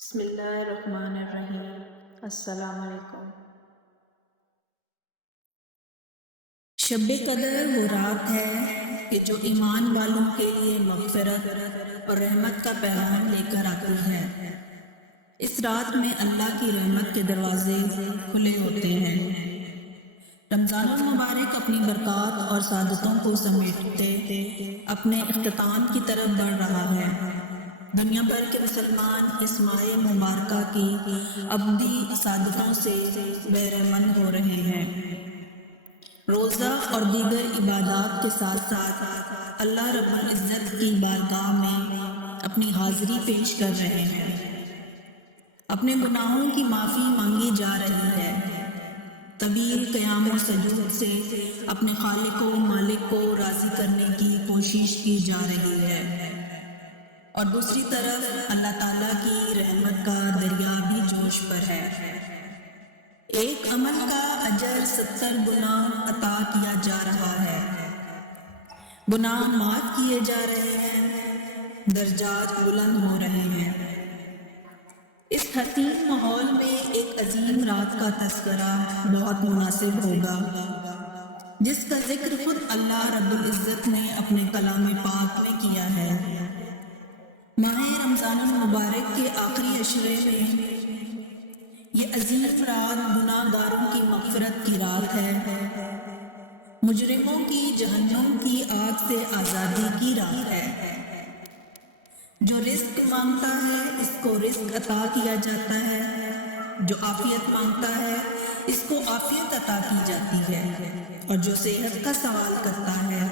بسم اللہ الرحمن الرحیم۔ السلام علیکم۔ شب قدر وہ رات ہے کہ جو ایمان والوں کے لیے مغفرت اور رحمت کا پیغام لے کر آتی ہے۔ اس رات میں اللہ کی رحمت کے دروازے کھلے ہوتے ہیں۔ رمضان المبارک اپنی برکات اور سعادتوں کو سمیٹتے اپنے اختتام کی طرف بڑھ رہا ہے۔ دنیا بھر کے مسلمان اس ماہ مبارکہ کی ابدی سعادتوں سے بہرہ مند ہو رہے ہیں۔ روزہ اور دیگر عبادات کے ساتھ ساتھ اللہ رب العزت کی بارگاہ میں اپنی حاضری پیش کر رہے ہیں۔ اپنے گناہوں کی معافی مانگی جا رہی ہے۔ طویل قیام و سجود سے اپنے خالق و مالک کو راضی کرنے کی کوشش کی جا رہی ہے، اور دوسری طرف اللہ تعالیٰ کی رحمت کا دریا بھی جوش پر ہے۔ ایک عمل کا اجر 70 گنا عطا کیا جا رہا ہے۔ گناہ معاف کیے جا رہے ہیں، درجات بلند ہو رہے ہیں۔ اس حسین ماحول میں ایک عظیم رات کا تذکرہ بہت مناسب ہوگا، جس کا ذکر خود اللہ رب العزت نے اپنے کلام پاک میں کیا ہے۔ ماہ رمضان المبارک کے آخری عشرے میں یہ عظیم رات گناہ گاروں کی مغفرت کی رات ہے، مجرموں کی جہنم کی آگ سے آزادی کی رات ہے۔ جو رزق مانگتا ہے اس کو رزق عطا کیا جاتا ہے، جو عافیت مانگتا ہے اس کو عافیت عطا کی جاتی ہے، اور جو صحت کا سوال کرتا ہے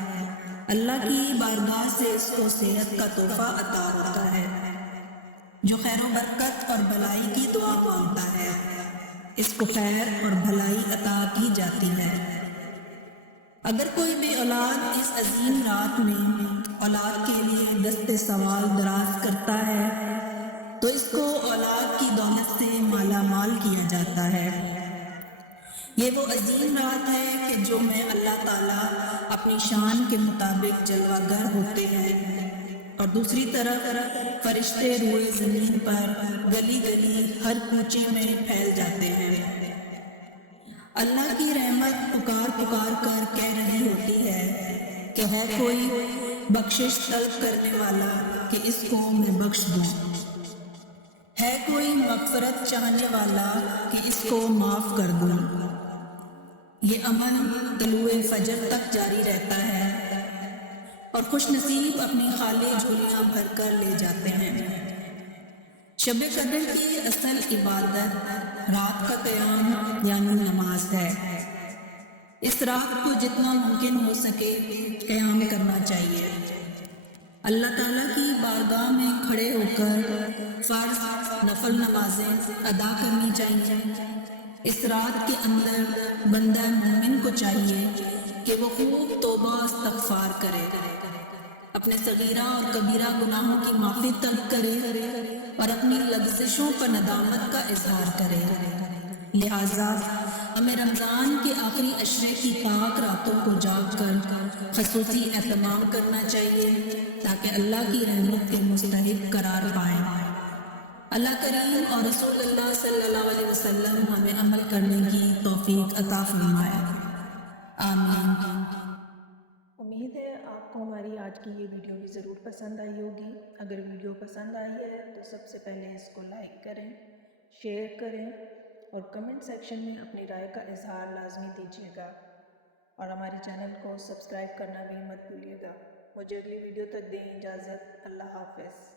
اللہ کی بارگاہ سے اس کو صحت کا تحفہ عطا ہوتا ہے۔ جو خیر و برکت اور بھلائی کی دعا مانگتا ہے اس کو خیر اور بھلائی عطا کی جاتی ہے۔ اگر کوئی بے اولاد اس عظیم رات میں اولاد کے لیے دست سوال دراز کرتا ہے تو اس کو اولاد کی دولت سے مالا مال کیا جاتا ہے۔ یہ وہ عظیم رات ہے کہ جو میں اللہ تعالیٰ اپنی شان کے مطابق جلوہ گر ہوتے ہیں، اور دوسری طرف فرشتے روئے زمین پر گلی گلی ہر کوچے میں پھیل جاتے ہیں۔ اللہ کی رحمت پکار پکار کر کہہ رہی ہوتی ہے کہ ہے کوئی بخشش طلب کرنے والا کہ اس کو میں بخش دوں، ہے کوئی مغفرت چاہنے والا کہ اس کو معاف کر دوں۔ یہ عمل طلوع فجر تک جاری رہتا ہے، اور خوش نصیب اپنی خالی جھولیاں بھر کر لے جاتے ہیں۔ شب قدر کی اصل عبادت رات کا قیام یعنی نماز ہے۔ اس رات کو جتنا ممکن ہو سکے قیام کرنا چاہیے۔ اللہ تعالیٰ کی بارگاہ میں کھڑے ہو کر فرض نفل نمازیں ادا کرنی چاہیے۔ اس رات کے اندر بندہ مومن کو چاہیے کہ وہ خوب توبہ استغفار کرے، اپنے صغیرہ اور کبیرہ گناہوں کی معافی طلب کرے اور اپنی لغزشوں پر ندامت کا اظہار کرے۔ لہٰذا ہمیں رمضان کے آخری عشرے کی پاک راتوں کو جاگ کر خصوصی اہتمام کرنا چاہیے تاکہ اللہ کی رحمت کے مستحق قرار پائیں۔ اللہ کریم اور رسول اللہ صلی اللہ علیہ وسلم ہمیں عمل کرنے کی توفیق عطا فرمائے، آمین۔ امید ہے آپ کو ہماری آج کی یہ ویڈیو بھی ضرور پسند آئی ہوگی۔ اگر ویڈیو پسند آئی ہے تو سب سے پہلے اس کو لائک کریں، شیئر کریں اور کمنٹ سیکشن میں اپنی رائے کا اظہار لازمی دیجیے گا، اور ہمارے چینل کو سبسکرائب کرنا بھی مت بھولیے گا۔ مجھے اگلی ویڈیو تک دیں اجازت۔ اللہ حافظ۔